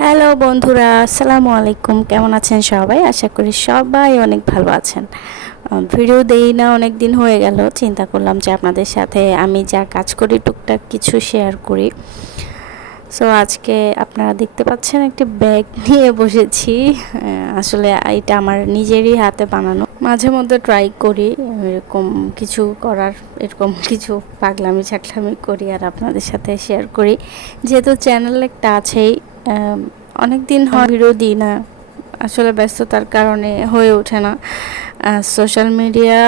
Hello বন্ধুরা, আসসালামু আলাইকুম। কেমন আছেন সবাই? আশা করি সবাই অনেক ভালো আছেন। ভিডিও দেই না, অনেক দিন হয়ে গেল। চিন্তা করলাম যে আপনাদের সাথে আমি যা কাজ করি টুকটাক কিছু শেয়ার করি। সো আজকে আপনারা দেখতে পাচ্ছেন একটি ব্যাগ নিয়ে বসেছি। আসলে এটা আমার নিজেরই হাতে বানানো। মাঝে মধ্যে ট্রাই করি এরকম কিছু করার, এরকম কিছু পাগলামি ছাগলামি করি আর আপনাদের সাথে শেয়ার করি। যেহেতু চ্যানেল একটা আছেই, অনেক দিন হয় ভিডিও দিই না, আসলে ব্যস্ততার কারণে হয়ে ওঠে না। সোশ্যাল মিডিয়া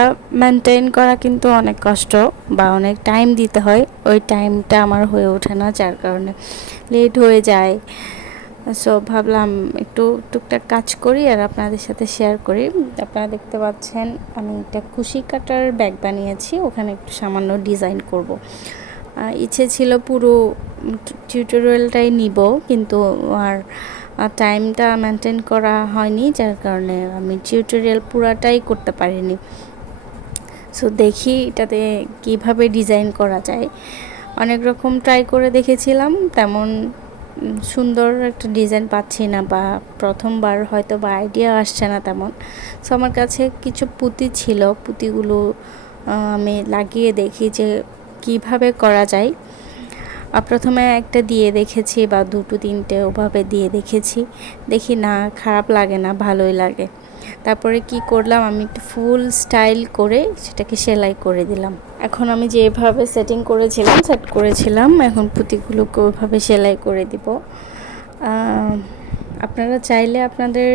মেনটেন করা কিন্তু অনেক কষ্ট বা অনেক টাইম দিতে হয়, ওই টাইমটা আমার হয়ে ওঠে না, যার কারণে লেট হয়ে যায়। সো ভাবলাম একটু টুকটাক কাজ করি আর আপনাদের সাথে শেয়ার করি। আপনারা দেখতে পাচ্ছেন আমি একটা কুশি কাটার ব্যাগ বানিয়েছি, ওখানে একটু সামান্য ডিজাইন করব। ইচ্ছে ছিল পুরো টিউটোরিয়ালটাই নিব, কিন্তু আর টাইমটা মেনটেন করা হয়নি, যার কারণে আমি টিউটোরিয়াল পুরাটাই করতে পারিনি। সো দেখি এটাতে কিভাবে ডিজাইন করা যায়। অনেক রকম ট্রাই করে দেখেছিলাম, তেমন সুন্দর একটা ডিজাইন পাচ্ছি না, বা প্রথমবার হয়তো বা আইডিয়া আসছে না তেমন। সো আমার কাছে কিছু পুঁতি ছিল, পুঁতিগুলো আমি লাগিয়ে দেখি যে কিভাবে করা যায়। প্রথমে একটা দিয়ে দেখেছি বা দুটো তিনটে ওভাবে দিয়ে দেখেছি, দেখি না খারাপ লাগে না, ভালোই লাগে। তারপরে কি করলাম, আমি একটু ফুল স্টাইল করে সেটাকে সেলাই করে দিলাম। এখন আমি যেভাবে সেট করেছিলাম, এখন পুঁতিগুলোকে ওইভাবে সেলাই করে দিব। আপনারা চাইলে আপনাদের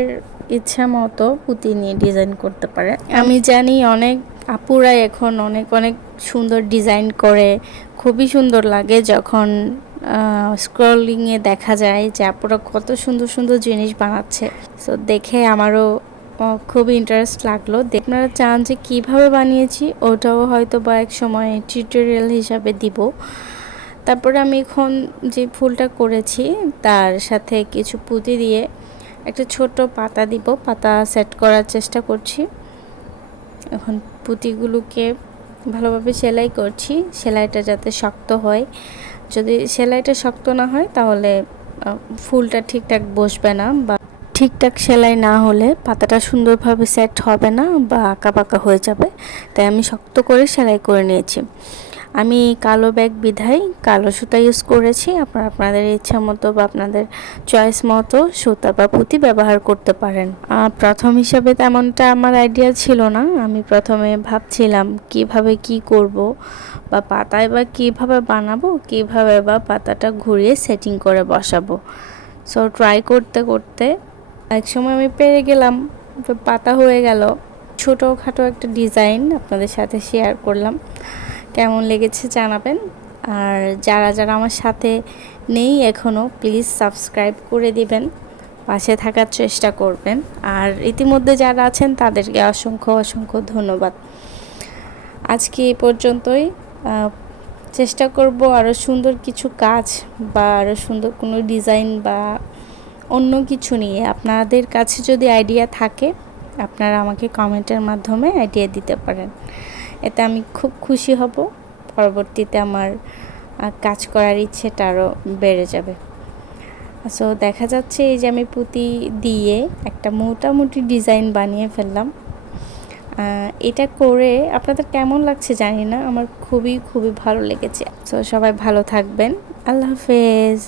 ইচ্ছা মতো পুঁতি নিয়ে ডিজাইন করতে পারে। আমি জানি অনেক আপুরাই এখন অনেক অনেক সুন্দর ডিজাইন করে, খুবই সুন্দর লাগে যখন স্ক্রলিংয়ে দেখা যায় যে আপুরা কত সুন্দর সুন্দর জিনিস বানাচ্ছে। সো দেখে আমারও খুবই ইন্টারেস্ট লাগলো। আপনারা চান যে কীভাবে বানিয়েছি ওটাও হয়তো বা এক সময় টিউটোরিয়াল হিসাবে দিব। তারপরে আমি এখন যে ফুলটা করেছি তার সাথে কিছু পুঁতি দিয়ে একটা ছোট পাতা দিব, পাতা সেট করার চেষ্টা করছি। এখন পুঁতিগুলোকে ভালোভাবে সেলাই করছি, সেলাইটা যাতে শক্ত হয়। যদি সেলাইটা শক্ত না হয় তাহলে ফুলটা ঠিকঠাক বসবে না, বা ঠিকঠাক সেলাই না হলে পাতাটা সুন্দরভাবে সেট হবে না বা আঁকা বাঁকা হয়ে যাবে। তাই আমি শক্ত করে সেলাই করে নিয়েছি। আমি কালো ব্যাগ বিধায় কালো সুতা ইউজ করেছি। আপনারা আপনাদের ইচ্ছা মতো বা আপনাদের চয়েস মতো সুতা বা পুঁতি ব্যবহার করতে পারেন। প্রথম হিসাবে তেমনটা আমার আইডিয়া ছিল না। আমি প্রথমে ভাবছিলাম কিভাবে কি করব, বা পাতায় বা কীভাবে বানাবো, কীভাবে বা পাতাটা ঘুরিয়ে সেটিং করে বসাবো। সো ট্রাই করতে করতে একসময় আমি পেরে গেলাম, পাতা হয়ে গেল। ছোটোখাটো একটা ডিজাইন আপনাদের সাথে শেয়ার করলাম, কেমন লেগেছে জানাবেন। আর যারা যারা আমার সাথে নেই এখনও, প্লিজ সাবস্ক্রাইব করে দিবেন, পাশে থাকার চেষ্টা করবেন। আর ইতিমধ্যে যারা আছেন তাদেরকে অসংখ্য অসংখ্য ধন্যবাদ। আজকে এই পর্যন্তই। চেষ্টা করব আরও সুন্দর কিছু কাজ বা আরও সুন্দর কোনো ডিজাইন বা অন্য কিছু নিয়ে। আপনাদের কাছে যদি আইডিয়া থাকে আপনারা আমাকে কমেন্টের মাধ্যমে আইডিয়া দিতে পারেন, এতে আমি খুব খুশি হব। পরবর্তীতে আমার কাজ করার ইচ্ছেটা আরও বেড়ে যাবে। সো দেখা যাচ্ছে এই যে আমি পুঁতি দিয়ে একটা মোটামুটি ডিজাইন বানিয়ে ফেললাম। এটা করে আপনাদের কেমন লাগছে জানি না, আমার খুবই খুবই ভালো লেগেছে। সো সবাই ভালো থাকবেন। আল্লাহ হাফেজ।